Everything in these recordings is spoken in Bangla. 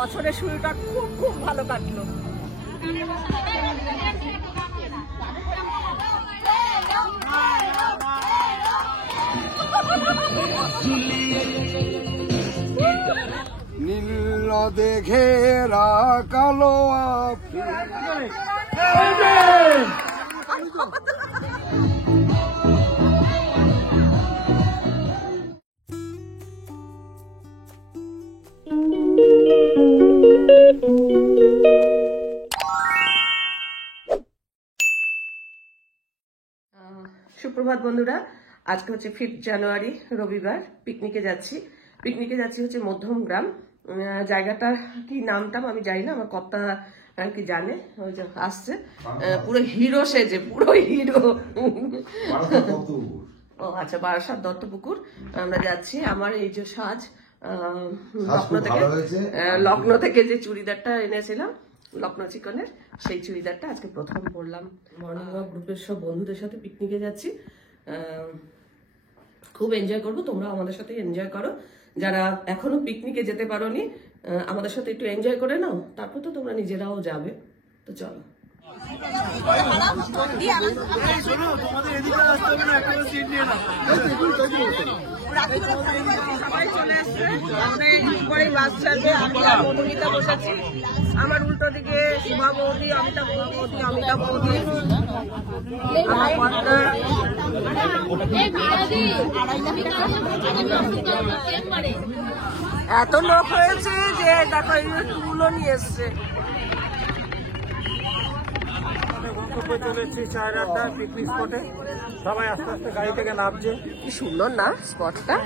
বছরের শুরুটা খুব খুব ভালো কাটলো। নীল নদে ঘেরা কালো সুপ্রভাত বন্ধুরা, আজকে হচ্ছে 5 জানুয়ারি রবিবার। পিকনিকে যাচ্ছি হচ্ছে মধ্যমগ্রাম। জায়গাটা কি নামটা আমি জানি না, আমার কর্তা কি জানে। ওই যে আসছে পুরো হিরো সেজে, পুরো হিরো। ও আচ্ছা, বারাসাত দত্তপুকুর আমরা যাচ্ছি। আমার এই যে সাজ লখনৌ থেকে যে চুড়িদারটা এনেছিলাম লখনৌ চিকনের, সেই চুড়িদারটা আজকে প্রথম পরলাম। মর্নিং ওয়াক গ্রুপের সব বন্ধুদের সাথে পিকনিকে যাচ্ছি, খুব এনজয় করবো। তোমরা আমাদের সাথে এনজয় করো, যারা এখনো পিকনিকে যেতে পারোনি আমাদের সাথে একটু এনজয় করে নাও, তারপর তো তোমরা নিজেরাও যাবে। তো চলো। সবাই চলে আসছে, পরেই বাস ছাড়বে। আমি আর মধুমিতা বসেছি, আমার উল্টো দিকে শুভা বৌদি, অমিতা বৌদি, আমার কর্তা। এত লোক হয়েছে যে দেখো টুলও নিয়ে এসছে। চলে এসেছি চায়ের আড্ডা পিকনিক স্পটে। সবাই আস্তে আস্তে গাড়ি থেকে নামছে। কি সুন্দর না স্পটটা।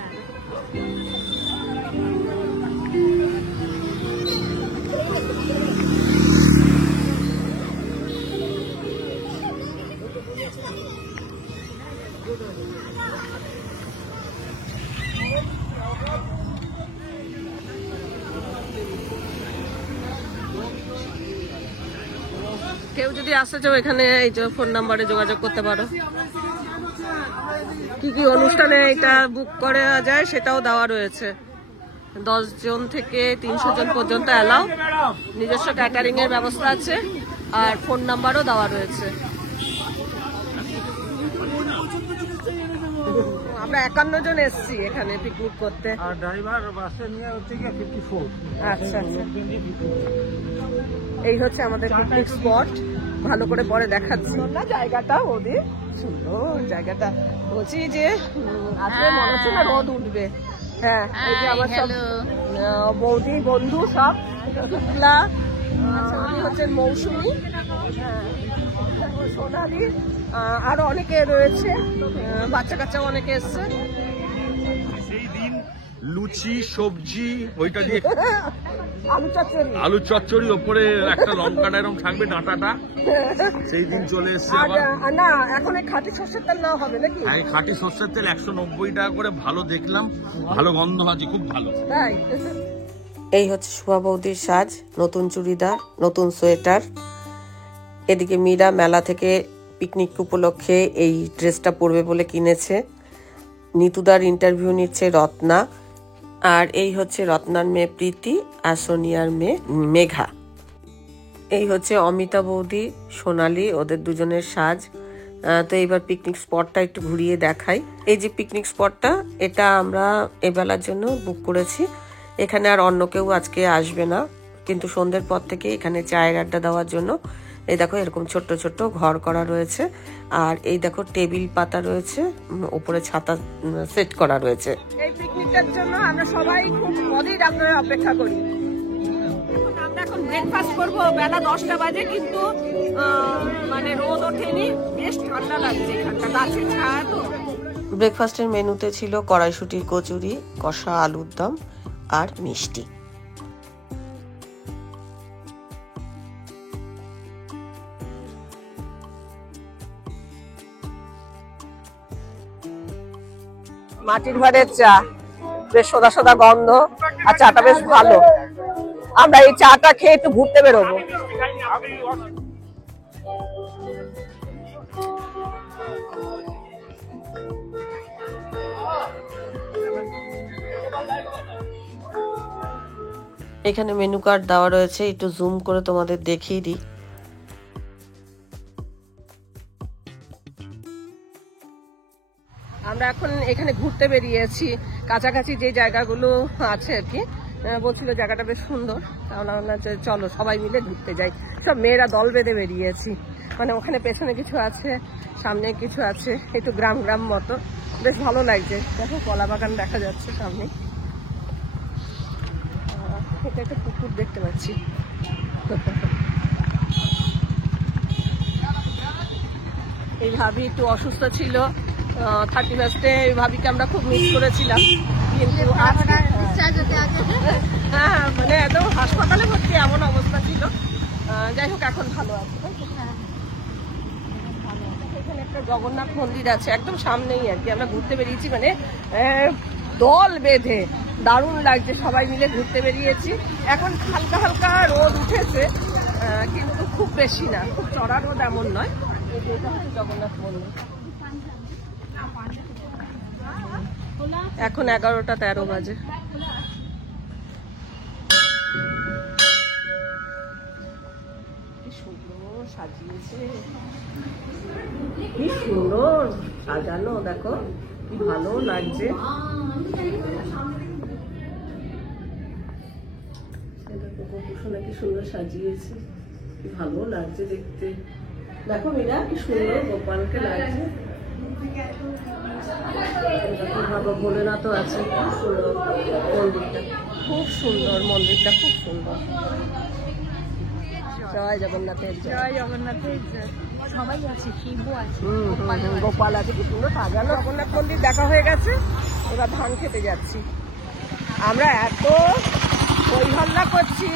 কেউ যদি আসতে চাও এখানে এই যে ফোন নাম্বারে যোগাযোগ করতে পারো। কি কি অনুষ্ঠানে এটা বুক করা যায় সেটাও দেওয়া রয়েছে। 10 জন থেকে 300 জন পর্যন্ত অ্যালাউ। নিজস্ব ক্যাটারিং এর ব্যবস্থা আছে, আর ফোন নাম্বারও দেওয়া রয়েছে। আমরা 51 জন এসেছি এখানে পিকনিক করতে। আর ড্রাইভার বাসে নিয়ে হচ্ছে কি 54। আচ্ছা আচ্ছা, এই হচ্ছে আমাদের পিকনিক স্পট। ভালো করে পরে দেখাচ্ছি না জায়গাটা। ওদের সুন্দর জায়গাটা। বলছি যে আজকে মনে হচ্ছে না রোদ উঠবে। হ্যাঁ, এই যে আমার সব বৌদি বন্ধু সব, শুক্লা, উনি হচ্ছেন মৌসুমী, সোনালি, আরো অনেকে রয়েছে, বাচ্চা কাচ্চাও অনেকে এসছে। সেই দিন লুচি সবজি ওইটা দিয়ে আলু চচ্চড়ি ওপরে একটা লঙ্কাটা এরকম থাকবে ডাঁটাটা, সেই দিন চলে এসছে। আবার না, এখন এই খাঁটি সর্ষের তেল নেওয়া হবে নাকি? হ্যাঁ, খাঁটি সর্ষের তেল 190 টাকা করে। ভালো দেখলাম, ভালো গন্ধ আছে, খুব ভালো। তাই এই হচ্ছে শুভা বৌদির সাজ, নতুন চুড়িদার, নতুন সোয়েটার। এদিকে মীরা মেলা থেকে পিকনিক উপলক্ষে এই ড্রেসটা পরবে বলে কিনেছে। নিতুদার ইন্টারভিউ নিচ্ছে রত্না, আর এই হচ্ছে রত্নার মেয়ে প্রীতি, আর সোনিয়ার মেয়ে মেঘা। এই হচ্ছে অমিতা বৌদি, সোনালি, ওদের দুজনের সাজ। তো এইবার পিকনিক স্পটটা একটু ঘুরিয়ে দেখাই। এই যে পিকনিক স্পটটা, এটা আমরা এবেলার জন্য বুক করেছি। এখানে আর অন্য কেউ আজকে আসবে না, কিন্তু সন্ধ্যের পর থেকে এখানে চায়ের আড্ডা দেওয়ার জন্য এই দেখো এরকম ছোট্ট ছোট্ট ঘর করা রয়েছে। আর এই দেখো টেবিল পাতা রয়েছে, উপরে ছাতা সেট করা রয়েছে। এই পিকনিকটার জন্য আমরা সবাই খুব অধীর আগ্রহে অপেক্ষা করি। আমরা এখন ব্রেকফাস্ট করবো, বেলা 10টা বাজে, কিন্তু মানে রোদ ওঠেনি, বেশ ঠান্ডা লাগছে এখানটা, গাছের ছায়া তো। ব্রেকফাস্টের মেনুতে ছিল কড়াইশুটির কচুরি, কষা আলুর দম আর মিষ্টি। মাটির ভাড়ের চা, বেশ সোদা সোদা গন্ধ, আর চাটা বেশ ভালো। আমরা এই চাটা খেয়ে একটু ঘুরতে বেরোবো। এখানে মেনু কার্ড দেওয়া রয়েছে, একটু জুম করে তোমাদের দেখিয়ে দিই। আমরা এখন এখানে ঘুরতে বেরিয়েছি, কাছাকাছি যে জায়গাগুলো আছে আর কি। বলছিল জায়গাটা বেশ সুন্দর, তাহলে আমরা চলো সবাই মিলে ঘুরতে যাই। সব মেয়েরা দল বেঁধে বেরিয়েছি, মানে ওখানে পেছনে কিছু আছে, সামনে কিছু আছে, একটু গ্রাম গ্রাম মতো, বেশ ভালো লাগছে। দেখো কলা বাগান দেখা যাচ্ছে সামনে, এটা একটা পুকুর দেখতে পাচ্ছি। এই ভাবি একটু অসুস্থ ছিল 31 এই ভাবিকে আমরা খুব মিস করেছিলাম, কিন্তু হ্যাঁ মানে একদম হাসপাতালে ভর্তি এমন অবস্থা ছিল। যাই হোক এখন ভালো আছে। এখানে একটা জগন্নাথ মন্দির আছে একদম সামনেই আর কি। আমরা ঘুরতে বেরিয়েছি, মানে দল বেঁধে, দারুণ লাগছে, সবাই মিলে ঘুরতে বেরিয়েছি। এখন হালকা হালকা রোদ উঠেছে, কিন্তু খুব বেশি না, খুব চড়া রোদ এমন নয়। এটা হচ্ছে জগন্নাথ মন্দির। এখন 11:13 বাজে। কি সুন্দর সাজিয়েছে, কি সুন্দর সাজানো, দেখো কি ভালো লাগছে। কি সুন্দর সাজিয়েছে, কি ভালো লাগছে দেখতে। দেখো মীরা কি সুন্দর গোপালকে লাগছে। ভোলেনাথও আছে, খুব সুন্দর মন্দিরটা, খুব সুন্দর মন্দিরটা, খুব সুন্দর। জয় জগন্নাথের জয় জগন্নাথের সবাই আছে, শিবও আছে, গোপাল আছে, কি সুন্দর সাজানো। জগন্নাথ মন্দির দেখা হয়ে গেছে, এবার ধান খেতে যাচ্ছি। আমরা এত হই হল্লা করছি,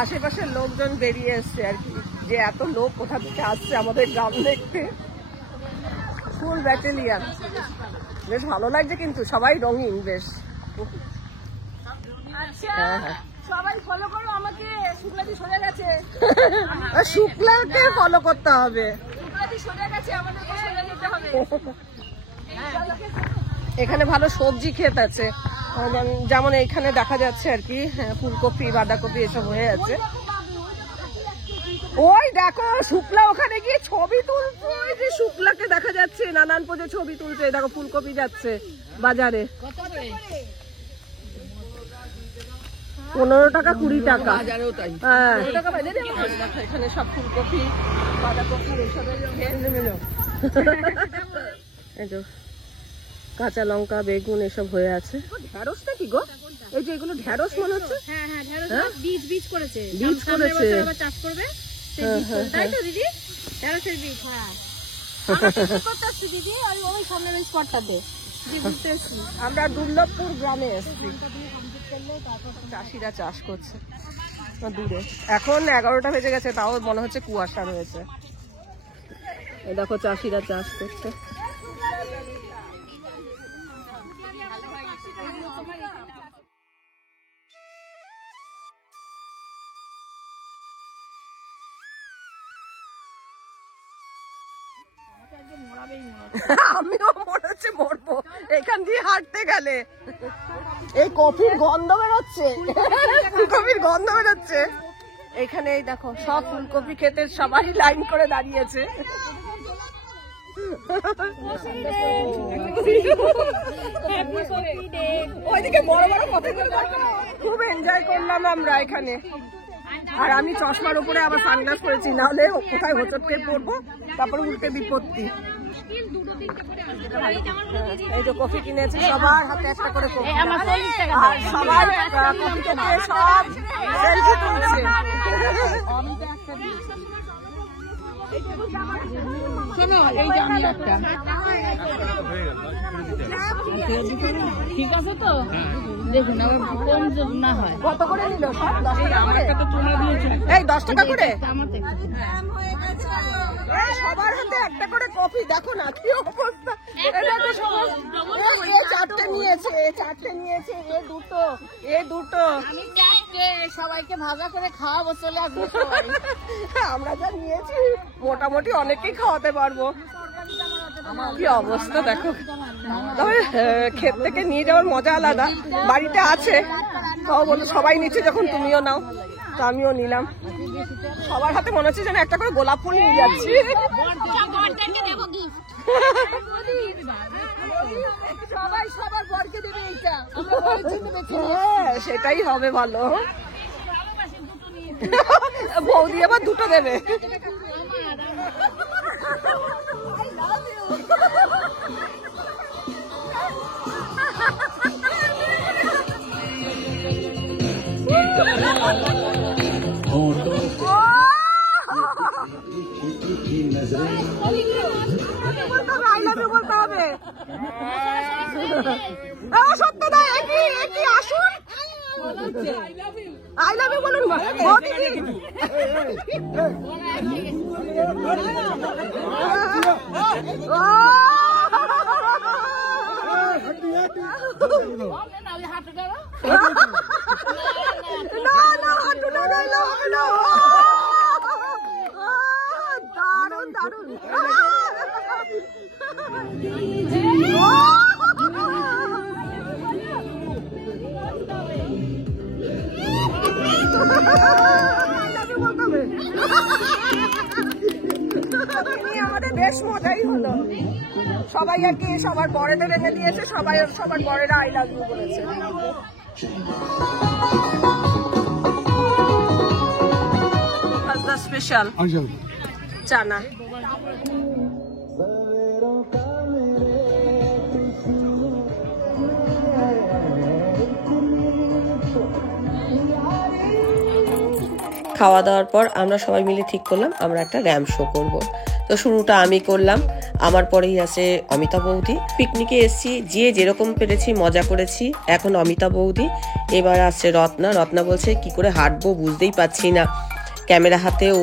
আশেপাশের লোকজন বেরিয়ে এসছে আর কি, যে এত লোক কোথা থেকে আসছে আমাদের গ্রাম দেখতে। ফুল ব্যাটালিয়ান, বেশ ভালো লাগছে, কিন্তু সবাই রঙিন বেশ। হ্যাঁ হ্যাঁ, সবাই ফলো করো আমাকে, শুক্লাদি সরে গেছে। শুক্লাকে ফলো করতে হবে, শুক্লাদি সরে গেছে, আমাদেরকে সরে যেতে হবে। এখানে ভালো সবজি ক্ষেত আছে, যেমন এখানে দেখা যাচ্ছে আর কি, ফুলকপি বাঁধাকপি এসব হয়ে আছে। ওই দেখো শুক্লা ওখানে গিয়ে ছবি তুলছে, ওই যে শুক্লাকে দেখা যাচ্ছে নানান পোজে ছবি তুলছে। দেখো ফুলকপি যাচ্ছে বাজারে 15 টাকা 20 টাকা। হ্যাঁ এখানে সব ফুলকপি বাঁধাকপি এসবের এই তো কাঁচা লঙ্কা বেগুন এসব হয়ে আছে। ঢেঁড়সটা কি গো? এই যে এগুলো ঢেঁড়স মনে হচ্ছে। হ্যাঁ হ্যাঁ ঢেঁড়স বীজ করেছে, বীজ করেছে, আবার চাষ করবে, তাই তো দিদি? ঢেঁড়সের বীজ। হ্যাঁ করতেছি দিদি, আর ওই সামনের ওই স্পটটাতে বুঝতেছি। আমরা দুর্লভপুর গ্রামে এসেছি, চাষিরা চাষ করছে দূরে। এখন 11টা বেজে গেছে, তাও মনে হচ্ছে কুয়াশা রয়েছে। দেখো চাষিরা চাষ করছে। আমিও মনে হচ্ছে মরবো এখান দিয়ে হাঁটতে গেলে। এই কফির গন্ধ বেরোচ্ছে, ফুলকপির গন্ধ বেরোচ্ছে। এখানে এই দেখো সব ফুলকপি খেতে সবাই লাইন করে দাঁড়িয়েছে। ওইদিকে বড় বড় কফি, খুব এনজয় করলাম আমরা এখানে। আর আমি চশমার উপরে আবার সানগ্লাস পরেছি, নাহলে কোথায় হোঁচট খেয়ে পড়বো, তারপরে উল্টে বিপত্তি। এই যে কফি কিনেছে, সবার হাতে একটা করে কফি, আর সবাই কফি খেতে সব সেলফি তুলছে। ঠিক আছে তো দেখুন, আবার কোন না হয়। কত করে নিল? 10 টাকা করে। সবার হাতে একটা করে কফি, দেখো না কি অবস্থা। চারটে নিয়েছে, এ দুটো। আমি সবাইকে ভাজা করে খাওয়াবো, চলে আসবো সবাই। আমরা যা নিয়েছি মোটামুটি অনেককেই খাওয়াতে পারবো। কি অবস্থা দেখো। তবে ক্ষেত থেকে নিয়ে যাওয়ার মজা আলাদা, বাড়িতে আছে তাও বলো সবাই নিচ্ছে যখন তুমিও নাও, তো আমিও নিলাম। সবার হাতে মনে হচ্ছে যেন একটা করে গোলাপ ফুল নিয়ে যাচ্ছি। সেটাই হবে ভালো। বৌদি আবার দুটো দেবে। বলতে হবে সত্য নয়, একই আসুন। আই লাভ ইউ বলুন দারুন দারুন। আমাদের বেশ মজাই হলো, সবাই আর কি সবার বড়দের এনে দিয়েছে, সবাই সবার বড়েরা আই লাভ ইউ বলেছে। স্পেশাল চানা। খাওয়া দাওয়ার পর আমরা সবাই মিলে ঠিক করলাম আমরা একটা র্যাম্প শো করব। তো শুরুটা আমি করলাম, আমার পরেই আছে অমিতা বৌদি। পিকনিকে এসেছি, যে যেরকম পেরেছি মজা করেছি। এখন অমিতা বৌদি, এবার আসছে রত্না। রত্না বলছে কি করে হাঁটবো বুঝতেই পারছি না, ক্যামেরা হাতে ও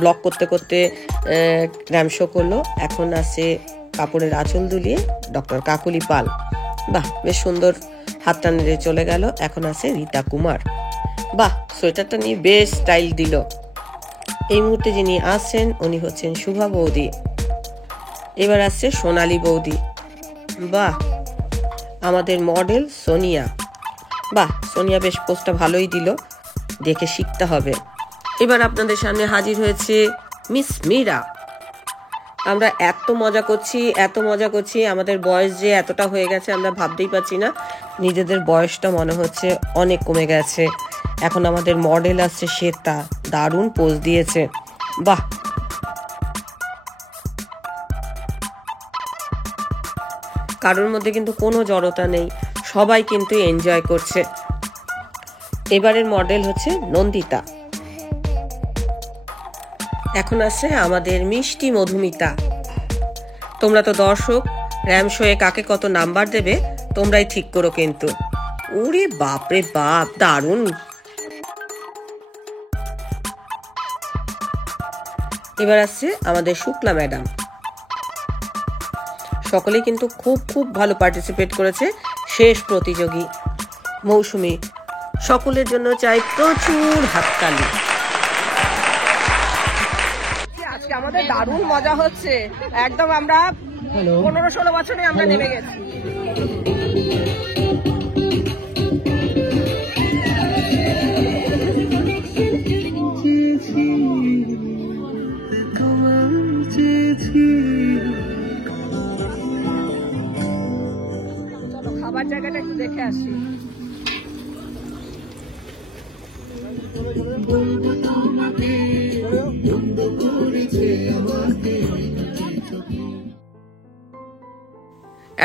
ব্লগ করতে করতে র্যাম্প শো করলো। এখন আসছে কাপড়ের আঁচল দুলিয়ে ডক্টর কাকুলি পাল, বাহ বেশ সুন্দর হাতটা নেড়ে চলে গেল। এখন আছে রীতা কুমার, বাহ সোয়েটারটা নিয়ে বেশ স্টাইল দিল। এই মুহূর্তে যিনি আসছেন উনি হচ্ছেন শুভা বৌদি। এবার আসছে সোনালী বৌদি, বাহ আমাদের মডেল সোনিয়া, বাহ সোনিয়া বেশ পোস্টটা ভালোই দিল, দেখে শিখতে হবে। এবার আপনাদের সামনে হাজির হয়েছে মিস মীরা। আমরা এত মজা করছি, আমাদের বয়স যে এতটা হয়ে গেছে আমরা ভাবতেই পারছি না। নিজেদের বয়সটা মনে হচ্ছে অনেক কমে গেছে। এখন আমাদের মডেল আসছে শ্বেতা, দারুণ পোজ দিয়েছে, বাহ। কারোর মধ্যে কিন্তু কোনো জড়তা নেই, সবাই কিন্তু এনজয় করছে। এবারের মডেল হচ্ছে নন্দিতা। এখন আছে আমাদের মিষ্টি মধুমিতা। তোমরা তো দর্শক, র্যাম্প শোয়ে কাকে কত নাম্বার দেবে তোমরাই ঠিক করো কিন্তু। ওরে বাপরে বাপ, দারুণ। এবার আসছে আমাদের শুক্লা ম্যাডাম। সকলেই কিন্তু খুব খুব ভালো পার্টিসিপেট করেছে। শেষ প্রতিযোগী মৌসুমী, সকলের জন্য চাই প্রচুর হাততালি। আজকে আমাদের দারুণ মজা হচ্ছে, একদম আমরা 15-16 বছরে আমরা নেমে গেছি। চলো খাবার জায়গাটা একটু দেখে আসি।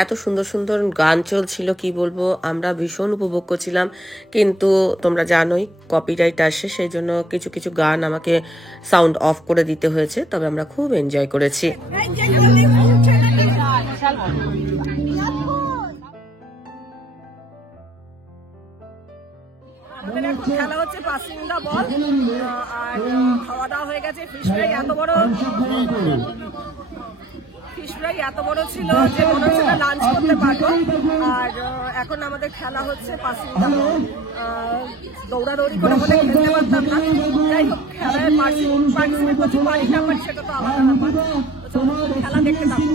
এত সুন্দর সুন্দর গান চলছিল, কি বলবো, আমরা ভীষণ উপভোগ করছিলাম। কিন্তু তোমরা জানোই কপিরাইট আসে, সেই জন্য কিছু কিছু গান আমাকে সাউন্ড অফ করে দিতে হয়েছে। তবে আমরা খুব এনজয় করেছি। খেলা হচ্ছে পাসিং দা বল, আর খাওয়া দাওয়া হয়ে গেছে। ফিশ ফ্রাই এত বড় ছিল যে মনে হচ্ছে না লাঞ্চ করতে পারবো। আর এখন আমাদের খেলা হচ্ছে পাসিং দা বল। দৌড়াদৌড়ি করে বলে খেলতে পারতাম না, যাই হোক খেলায় পার্টিসিপেট করতে পারি না, বাট সেটা তো আলাদা ব্যাপার। খেলা দেখতে পাবো।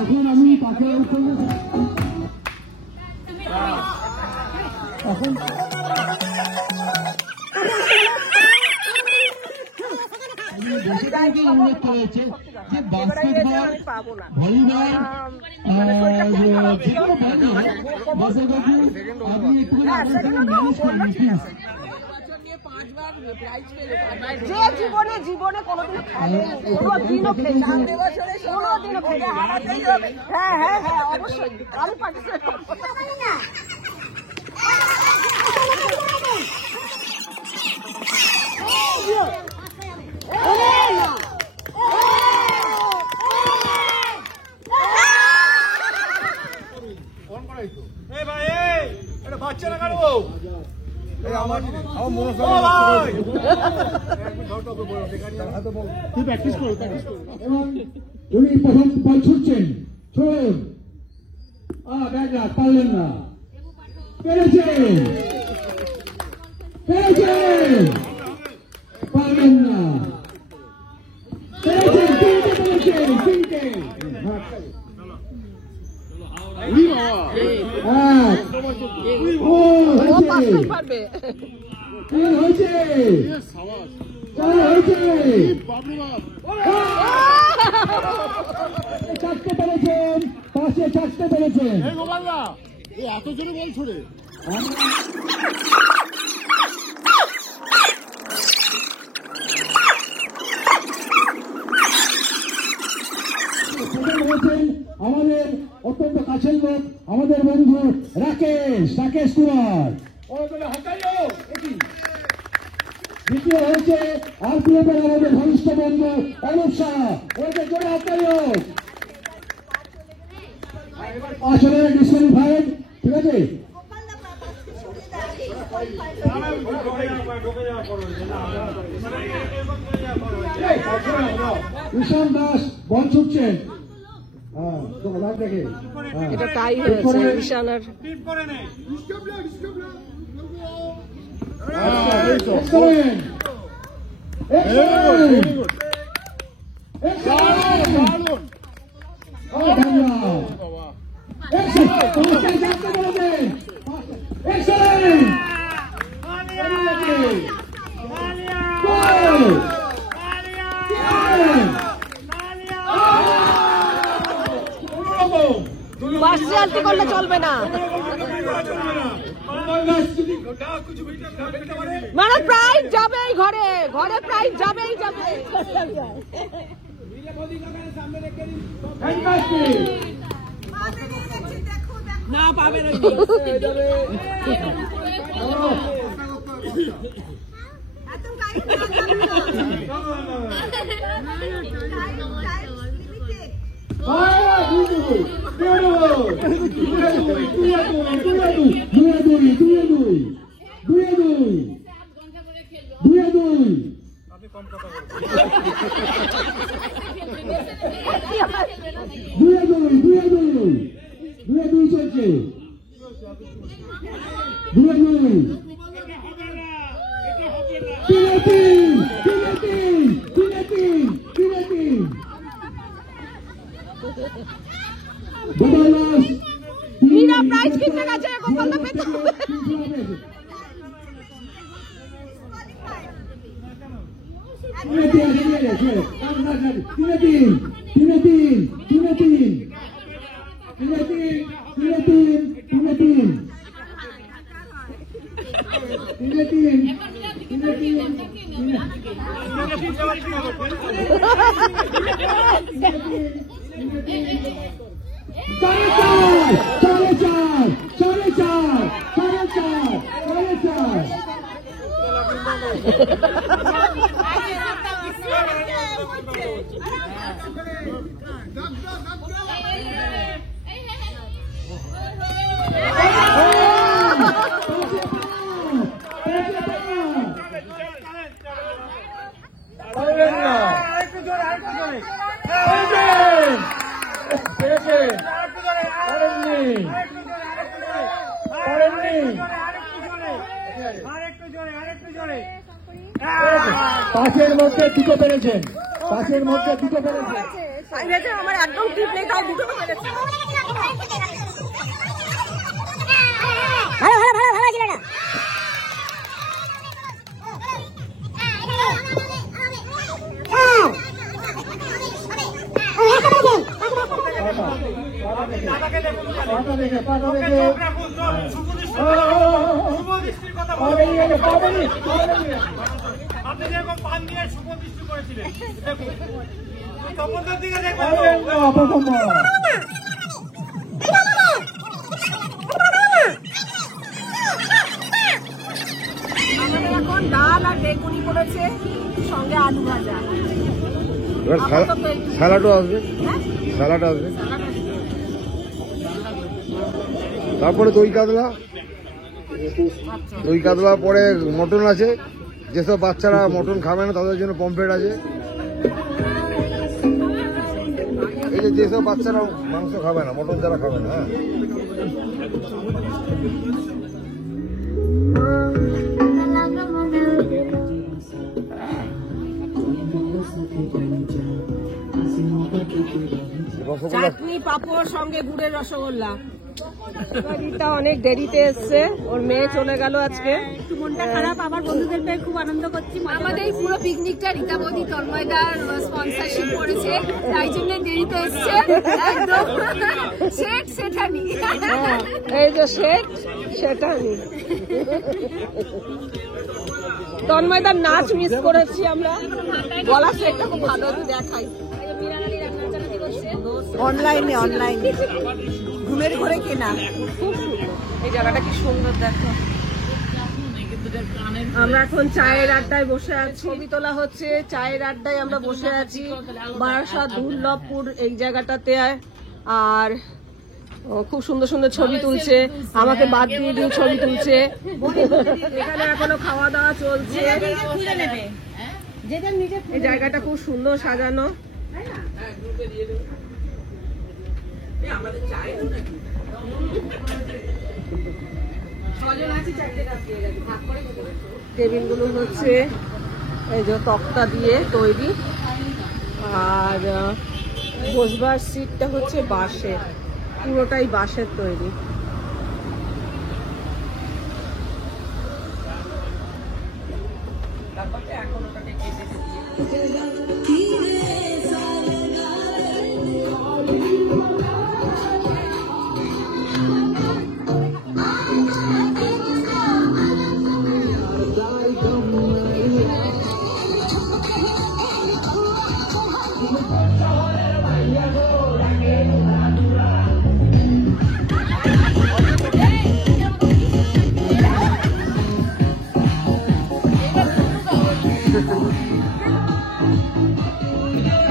এখন আমি তাকে এখন অনুরোধ করেছে যে বাস্কেটবল ভলিবল আপনি একটু যে জীবনে কোনোদিনও খেলে কোনোদিনও খেলে হারাতেই হবে। হ্যাঁ হ্যাঁ হ্যাঁ অবশ্যই আমি পার্টিসিপেট করবো। উনি প্রথম বল ছুটছেন, ছুটুন। ব্যাঘাত পারলেন না, পেরেছেন পেরেছেন, পারলেন না, পেরেছেন, তিনটে পেরেছেন, তিনটে। হয়েছে চারটে পেরেছেন, পাশে চারটে পেরেছেন। এত জোরে বল ছড়ে আমাদের অত্যন্ত কাছের লোক, আমাদের বন্ধু রাকেশ কুমার। দ্বিতীয় হয়েছে আরপিএফের আমাদের ঘনিষ্ঠ বন্ধু অনুপ শাহ। ওদের জোরে হাততালি হোক। আসলে ডিসকোয়ালিফাইড, ঠিক আছে। ঈশান দাস বল ছুটছেন। এটা টাই হয়েছে ঈশান আর পার্সিয়ালিটি করলে চলবে না, মানে প্রাইজ যাবে ঘরে, ঘরে প্রাইজ যাবেই যাবে। না পাবে না মীরা প্রাইজ কিনতে গেছে, গোপালদা পেতে হবে। পাশের মধ্যে দুটো পেরেছেন, পাশের মধ্যে দুটো পেরেছেন। আমার একদম ঠিক নেই, তাও দুটো পেরেছে। ভালো ভালো ভালো ভালো ছিল না। আপনি যেরকম পান দিয়ে সুপদৃষ্টি করেছিলেন, তপনদার দিকে দেখবেন। আমাদের এখন ডাল আর বেগুনি করেছে, সঙ্গে আলু ভাজা। স্যালাডও আসবে, স্যালাড আসবে, তারপরে দই কাতলা, দই কাতলা পরে মটন আছে, যেসব বাচ্চারা মটন খাবে না তাদের জন্য পমফ্রেট আছে। এই যে যেসব বাচ্চারা মাংস খাবে না, মটন যারা খাবে না, হ্যাঁ চাটনি পাঁপড় সঙ্গে গুড়ের রসগোল্লা। রীতা অনেক দেরিতে এসছে, ওর মেয়ে চলে গেল আজকে, একটু মনটা খারাপ, আবার বন্ধুদের পেয়ে খুব আনন্দ করছি। আমাদের এই পুরো পিকনিকটা রীতা বৌদি তন্ময়দার স্পন্সরশিপ করেছে, তাই জন্য দেরিতে এসছে। একদম সেট সেটানি, এই যে শেখ সেটানি। তন্ময়দার নাচ মিস করেছি আমরা, গলা সেটটা খুব ভালো দেখাই। অনলাইনে অনলাইনে ঘুমের ঘরে কেনা, খুব সুন্দর। এই জায়গাটা কি সুন্দর দেখো। আমরা এখন চায়ের আড্ডায় বসে আছি, ছবি তোলা হচ্ছে, চায়ের আড্ডায় আমরা বসে আছি বারাসাত দুর্লভপুর এই জায়গাটাতে। আর খুব সুন্দর সুন্দর ছবি তুলছে, আমাকে বাদ দিয়ে দিয়ে ছবি তুলছে। এখানে এখনো খাওয়া দাওয়া চলছে, এই জায়গাটা খুব সুন্দর সাজানো। টেবিল গুলো হচ্ছে এই যে তক্তা দিয়ে তৈরি, আর বসবার সিটটা হচ্ছে বাঁশের, পুরোটাই বাঁশের তৈরি।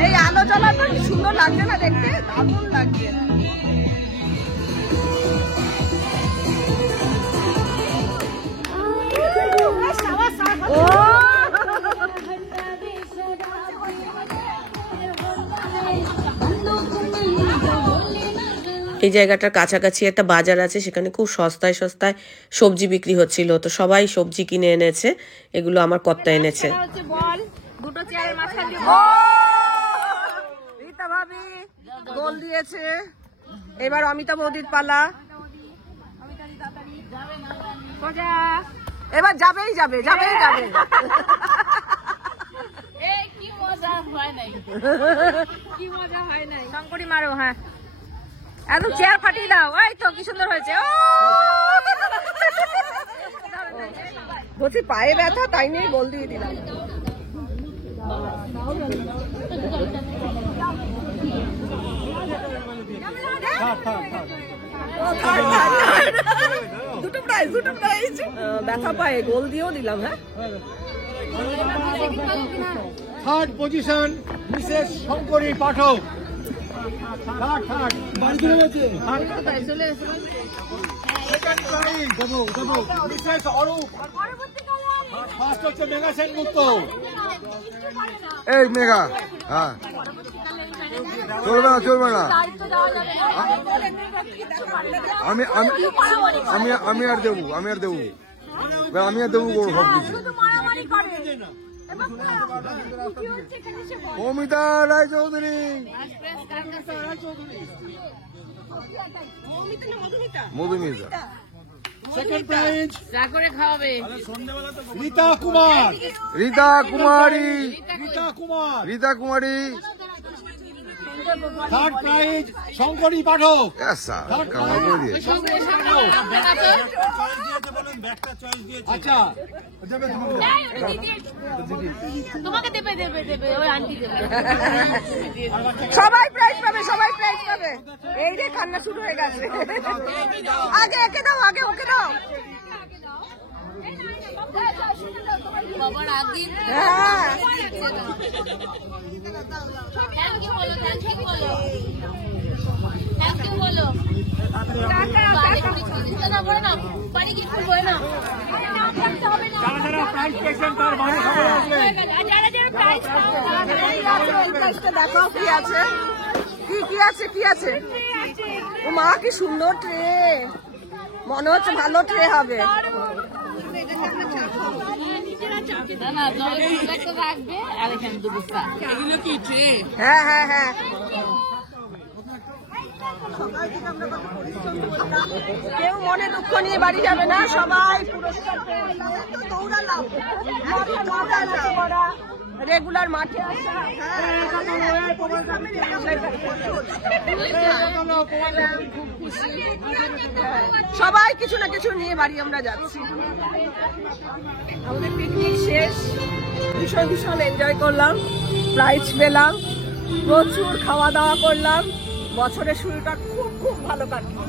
এই আলো জ্বলাটা কি সুন্দর লাগছে না দেখতে, দারুণ লাগছে। এই জায়গাটার কাছাকাছি একটা বাজার আছে, সেখানে খুব সস্তায় সস্তায় সবজি বিক্রি হচ্ছিল, তো সবাই সবজি কিনে এনেছে। এগুলো আমার কর্তা এনেছে। বল দুটো চেয়ারের মাঝখান দিয়ে রীতা ভাবি গোল দিয়েছে, এবার অমিতা বৌদির পালা। এবার যাবেই যাবে, যাবেই যাবে। কি মজা হয় নাই, কি মজা হয় নাই। শঙ্করি মারো, হ্যাঁ একদম চেয়ার ফাটিয়ে দাও। এই তো কি সুন্দর হয়েছে। বলছি পায়ে ব্যথা, তাই নিয়ে গোল দিয়ে দিলাম। দুটো প্রাইজ ব্যথা পায়ে গোল দিয়েও দিলাম। হ্যাঁ থার্ড পজিশন মিসেস শঙ্করী পাঠক। থার্ড বাড়ি চলে গেছে। Second prize Mrs Arup. First হচ্ছে মেঘা সেনগুপ্ত। এই মেঘা, হ্যাঁ চলবে না আমি আর দেবো সব কিছু। অমিতা রায়চৌধুরী, মধুমিতা। সেকেন্ড প্রাইজ যা করে খাওয়াবে রীতা কুমারী। থার্ড প্রাইজ শঙ্করী পাঠক। কামাল করে দিয়ে। আচ্ছা তোমাকে দেবে ওই আন্টি দেবে। সবাই প্রাইজ পাবে। এই রে কান্না শুরু হয়ে গেছে। আগে ওকে দাও। হ্যাঁ থ্যাংক ইউ বলো। বাড়ি গিয়ে ফুল বলে না। যারা প্রাইজ পেয়েছেন তার বাড়ি সবাই আসবে। দেখাও কি আছে, কি আছে। ও মা কি সুন্দর ট্রে, মনে হচ্ছে ভালো ট্রে হবে। হ্যাঁ কেউ মনে দুঃখ নিয়ে বাড়ি যাবে না, সবাই পুরস্কার রেগুলার মাঠে আসা। সবাই কিছু না কিছু নিয়ে বাড়ি আমরা যাচ্ছি। আমাদের পিকনিক শেষ, ভীষণ এনজয় করলাম, প্রাইজ পেলাম, প্রচুর খাওয়া দাওয়া করলাম। বছরের শুরুটা খুব ভালো কাটলো।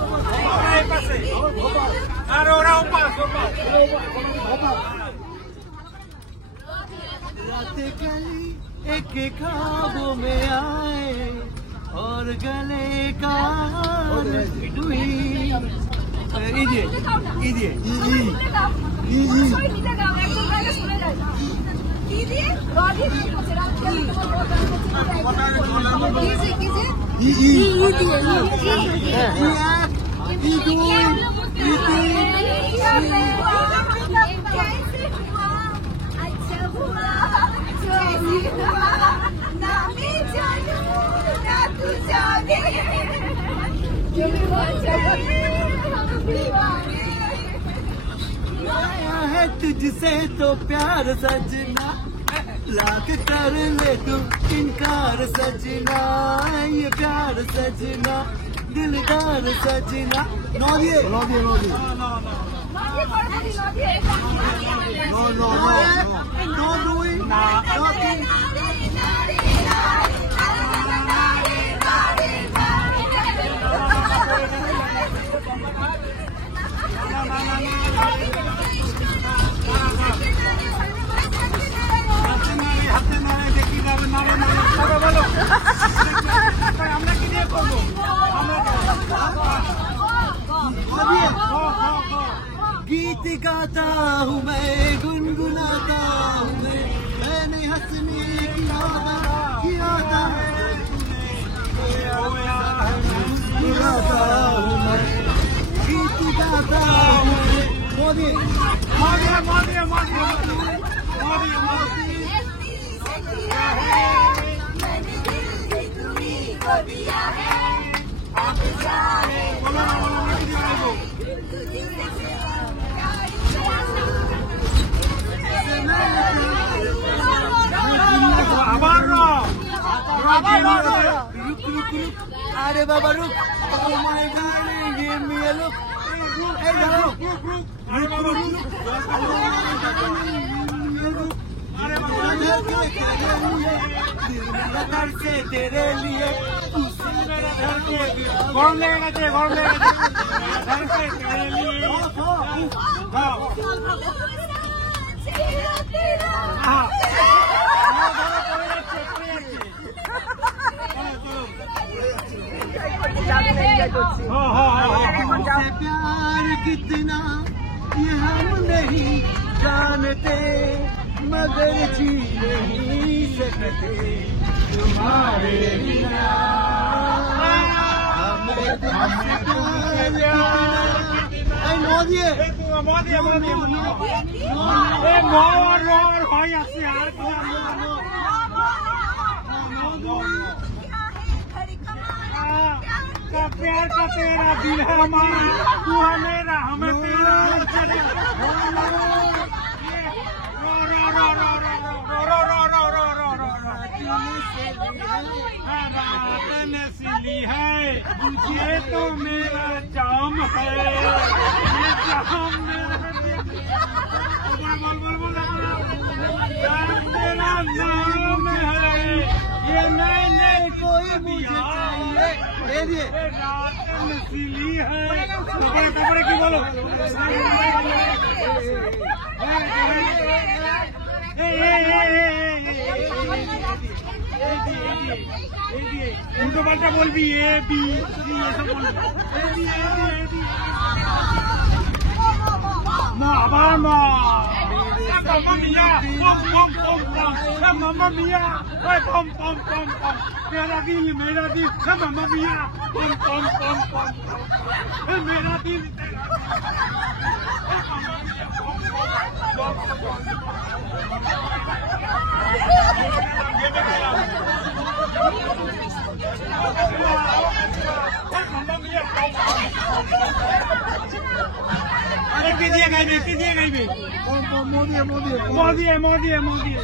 एक ख्वाबों में आए और गले का है तुझसे तो प्यार सजना, लाख कर ले तू इनकार सजना, ये प्यार सजना, दिलदार सजना। नो दिए नो गीत गाता हूँ मैं, गुनगुनाता हूँ मैंने हंसने की होता है, गुनगुनाता हूँ मैं, गीत गाता हूँ। मोदी अरे बाबा रुक, oh my God, give me a look, hey रुक, से तेरे लिए गरम लेगे गए प्यार कितना ये हम नहीं जानते मगर जी नहीं सकते तुम्हारे बिना प्यार का तेरा दिल है हमारा, तू है मेरा, हमें तेरा नस्ली है, ये तो मेरा जाम है, ये जाम मेरा नाम है, ये नहीं कोई मुझे चाहिए नस्ली है। कपड़े की बोलो उनको बात बोल भी ए बी सी ये सब बोल mamma mia pom pom pom pom mamma mia pom pom pom pom मेरा दिल mamma mia pom pom pom pom मेरा दिल अरे किदिए गई भी मोदी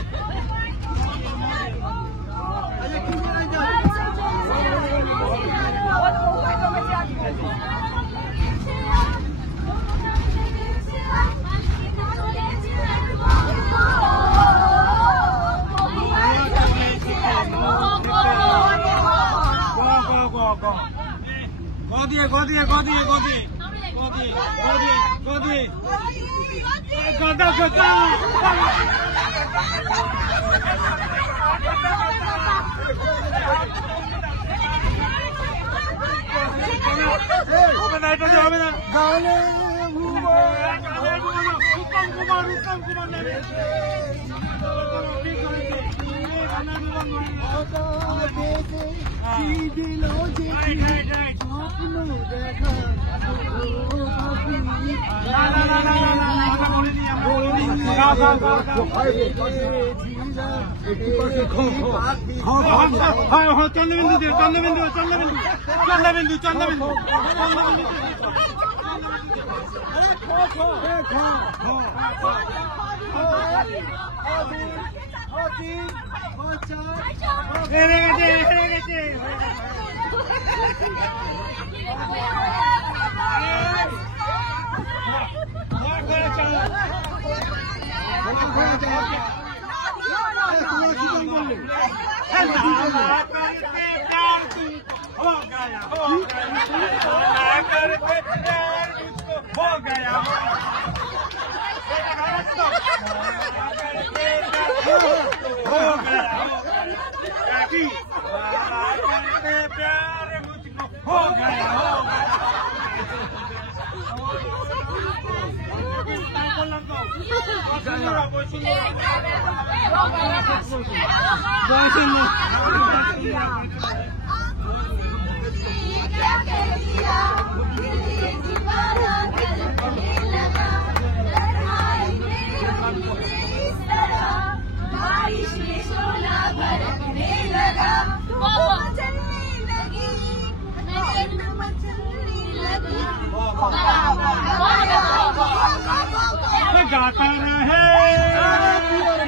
गाता रहे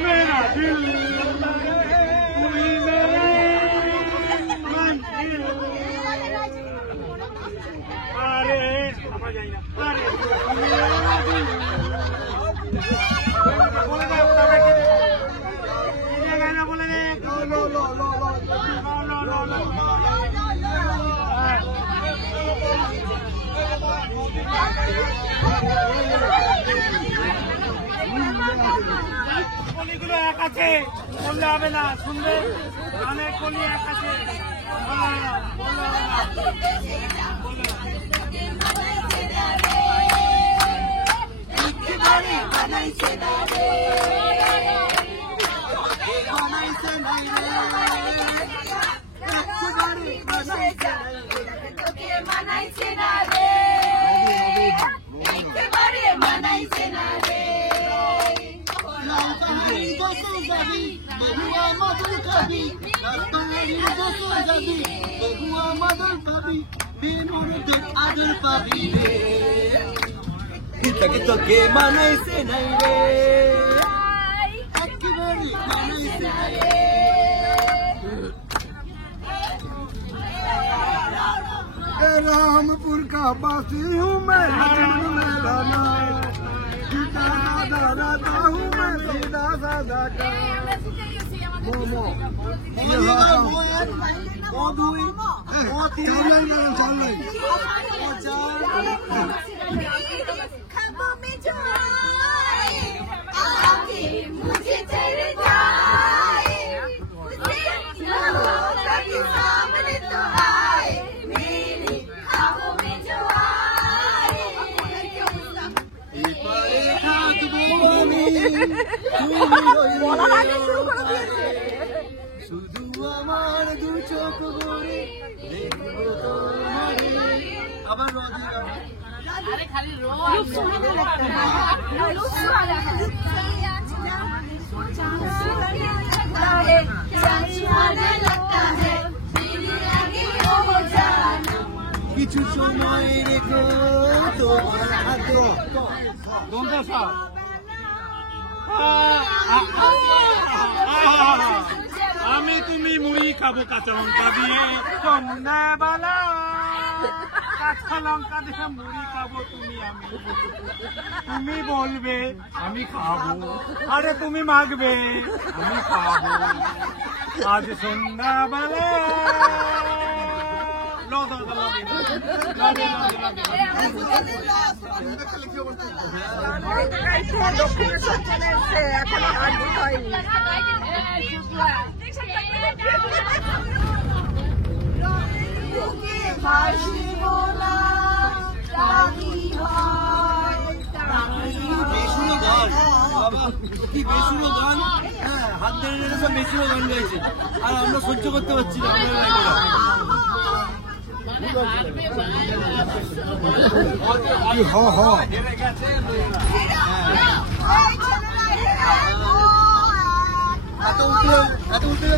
मेरा दिल কলিগুলো এক আছে, বললে হবে না, শুনবে অনেক কলি এক আছে, বললে হবে না, বললে হবে না, বললে হবে তোকে মানাইছে নাই রে, একেবারে মানাইছে নাই রে। रामपुर का बासी हूँ मैं, मेरा सीधा साधा रहता हूँ मैं, सीधा साधा का मोमो শুধু আমার দু চোখ ভরে দেখবো তোমারে। আবার কিছু সময় রেখো তোমার হাতে। আমি তুমি মুড়ি খাবো কাঁচা লঙ্কা দিয়ে, সন্ধ্যাবেলা কাঁচা লঙ্কা দিয়ে মুড়ি খাবো তুমি আমি, তুমি বলবে আমি খাবো, আরে তুমি মাগবে আমি খাবো, আজ সন্ধ্যাবেলা দক্ষিণেশ্বর চলে এসছে, এখনো আড্ডি হয়নি। কি বেসুরো গান, হ্যাঁ হাত ধরে ধরে সব বেসুরো গান গাইছে, আর আমরা সহ্য করতে পারছি না। এত উঠে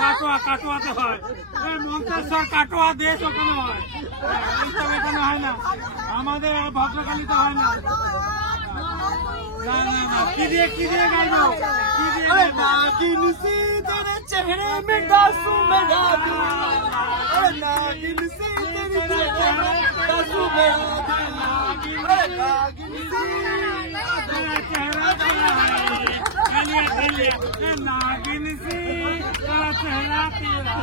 কাটোয়া কাটোয়াতে হয়, মন্তেশ্বর কাটোয়া দেশ ওখানে হয়, এইসব এখানে হয় না, আমাদের ভদ্রকালীতে হয় না। কি দিয়ে গাইবো, কি দিয়ে চেহারে में दासू मेरा दिल, अरे नागिन सी तेरी चेहरे में दासू मेरा दिल, अरे नागिन सी तेरा चेहरा तेरा नागिन सी, तेरा चेहरा तेरा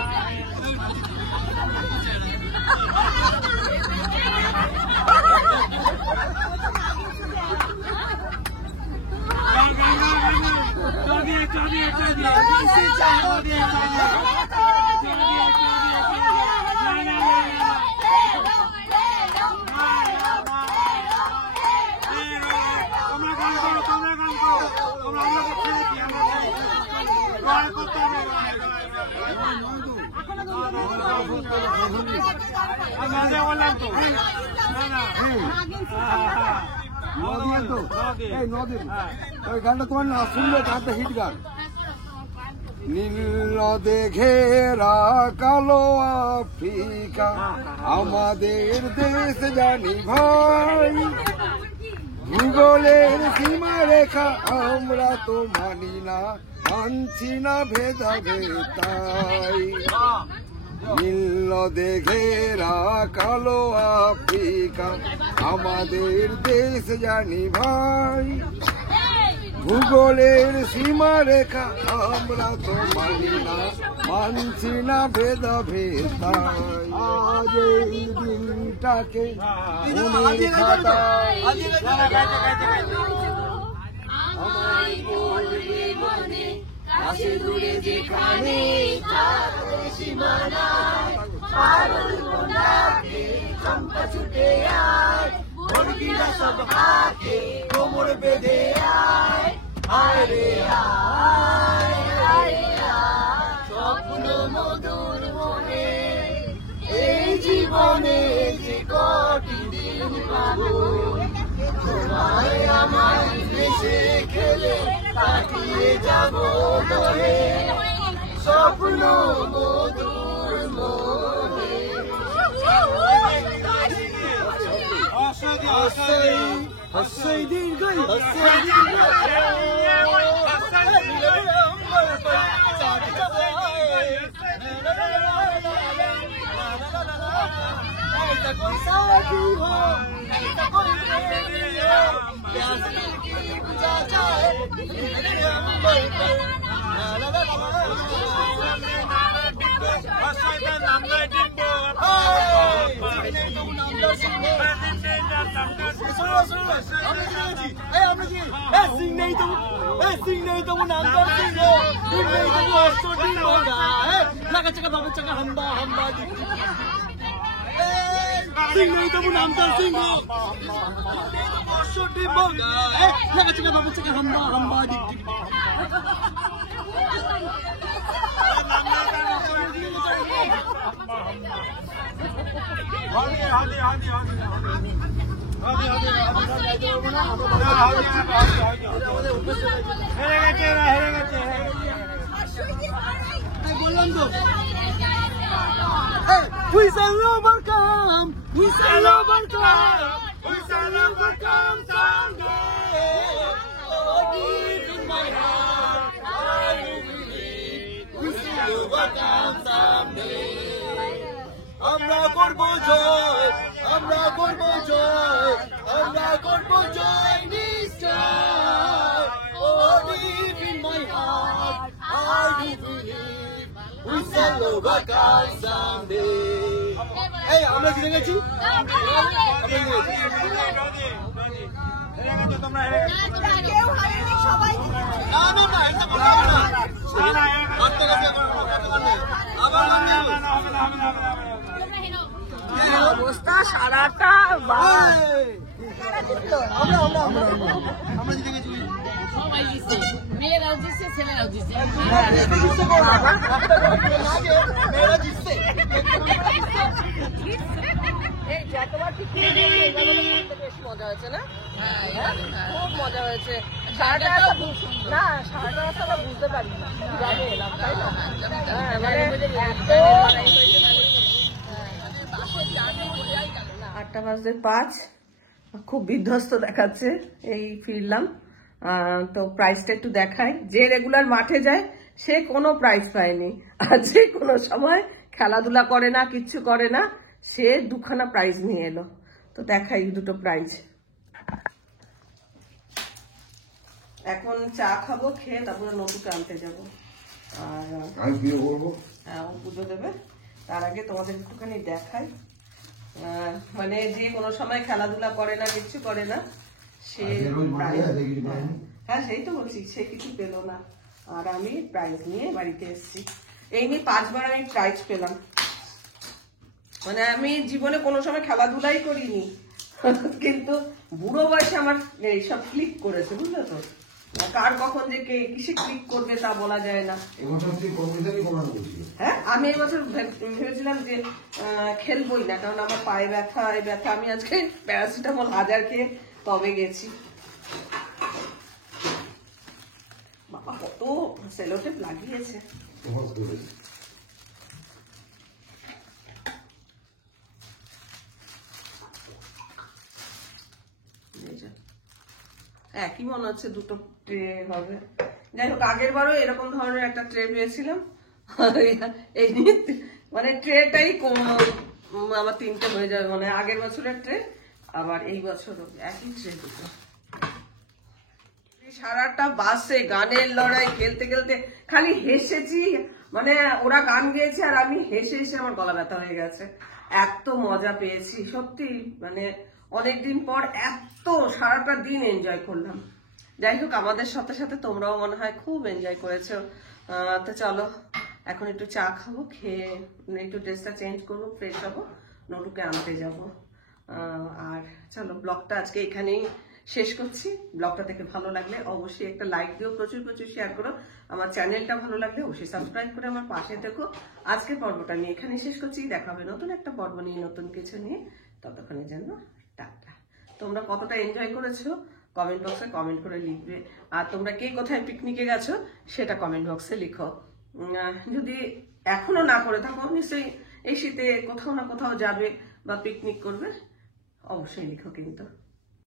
ওই গানটা তোমার না শুনলে গানটা হিট গান। নীল নদে ঘেরা কালো আফ্রিকা আমাদের দেশ জানি ভাই, ভূগোলের সীমা রেখা আমরা তো মানি না, মানছি না ভেদাভেদ তাই। নীল নদে ঘেরা কালো আফ্রিকা আমাদের দেশ জানি ভাই, ভূগোলের সীমারেখা আমরা তো মানি না, মানছি না ভেদাভেদ তাই। আজ এই দিনটাকে মনের খাতায় আমায় বলবে মনে, কাছে দূরে যেখানে থাকবে সীমানায়, পারুল মোনাকে চম্পা ছুটে আয়, বর্গিরা সব হাতে কোমর বেঁধে আয়, আয় রে আয়, আয় রে আয়, স্বপ্ন মধুর মনে, এই জীবনে যে কটি দিন পাবো, তোমায় আমায় মিশে খেলে কাটিয়ে যাবো দরে, স্বপ্ন মধুর মনে। হসই দিন গই, হসই দিন বললাম তো, we shall overcome, we shall overcome, we shall overcome someday. Oh, deep in my heart, I do believe we shall overcome someday. আমরা করবো জয়, আমরা করবো জয়, আমরা করবো জয় নিশ্চয়। Oh, deep in my heart, I do believe we shall overcome someday. Hey, আমরা জিতে গেছি। অবস্থা সারাটা আমরা জিতে গেছি। মেয়েরাও জিতছে, ছেলেরাও জিতছে। মেয়েরা জিতছে। বেশ মজা হয়েছে না? খুব মজা হয়েছে। সারাটা রাস্তা বুঝতে পারি এলাম, তাই না? মানে 8:05 খুব বিধ্বস্ত দেখাচ্ছে। এই ফিরলাম, তো প্রাইসটা একটু দেখাই। যে রেগুলার মাঠে যায় সে কোনো প্রাইজ পায়নি, আর যে কোনো সময় খেলাধুলা করে না, কিচ্ছু করে না, সে 2খানা প্রাইজ নিয়ে এলো। তো দেখাই দুটো প্রাইজ। এখন চা খাবো, খেয়ে তারপরে নতুনকে আনতে যাবো। আর আমি বিয়ে করবো। হ্যাঁ, ও পুজো দেবে। তার আগে তোমাদের একটুখানি দেখাই। মানে যে কোনো সময় খেলাধুলা করে না, কিচ্ছু করে না, সে হ্যাঁ সেই তো বলছি, সে কিছু পেলো না, আর আমি প্রাইজ নিয়ে বাড়িতে এসেছি। এই নিয়ে 5 বার আমি প্রাইজ পেলাম। মানে আমি জীবনে কোনো সময় খেলাধুলাই করিনি, কিন্তু বুড়ো বয়সে আমার এইসব ক্লিক করেছে, বুঝলে তো? কার কখন যে কে কিসে ক্লিক করবে তা বলা যায় না। হ্যাঁ, আমি এবছর ভেবেছিলাম যে খেলবই না, কারণ আমার পায়ে ব্যথা, এই ব্যথা। আমি আজকে প্যারাসিটামল 1000 খেয়ে তবে গেছি। বাবা কত সেলোটেপ লাগিয়েছে। একই মনে হচ্ছে, দুটো ট্রে হবে। যাই হোক, আগের বারও এরকম ধরনের একটা ট্রে পেয়েছিলাম। এই মানে ট্রেটাই আমার 3টে হয়ে যাবে, মানে আগের বছরের ট্রে আবার এই বছরও একই ট্রে দুটো। সারাটা বাসে গানের লড়াই খেলতে খেলতে খালি হেসেছি, মানে ওরা গান গেয়েছে আর আমি হেসে হেসে আমার গলা ব্যথা হয়ে গেছে, এত মজা পেয়েছি সত্যি, মানে অনেকদিন পর এত সারাটা দিন এনজয় করলাম। যাই হোক, আমাদের সাথে সাথে তোমরাও মনে হয় খুব এনজয় করেছো। তো চলো এখন একটু চা খাবো, খেয়ে একটু ড্রেসটা চেঞ্জ করবো, ফ্রেশ হবো, নটুকে আনতে যাবো। আর চলো ব্লগটা আজকে এখানেই শেষ করছি। ব্লগটা থেকে ভালো লাগলে অবশ্যই একটা লাইক দিও, প্রচুর প্রচুর শেয়ার করো। আমার চ্যানেলটা ভালো লাগলে অবশ্যই সাবস্ক্রাইব করে আমার পাশে থেকো। আজকের পর্বটা আমি এখানেই শেষ করছি। দেখা হবে নতুন একটা পর্ব নিয়ে, নতুন কিছু নিয়ে। ততক্ষণের জন্য টাটা। তোমরা কতটা এনজয় করেছো কমেন্ট বক্সে কমেন্ট করে লিখবে, আর তোমরা কে কোথায় পিকনিকে গেছো সেটা কমেন্ট বক্সে লিখো। যদি এখনো না করে থাকো, নিশ্চয়ই এই শীতে কোথাও না কোথাও যাবে বা পিকনিক করবে, অবশ্যই লিখো কিন্তু।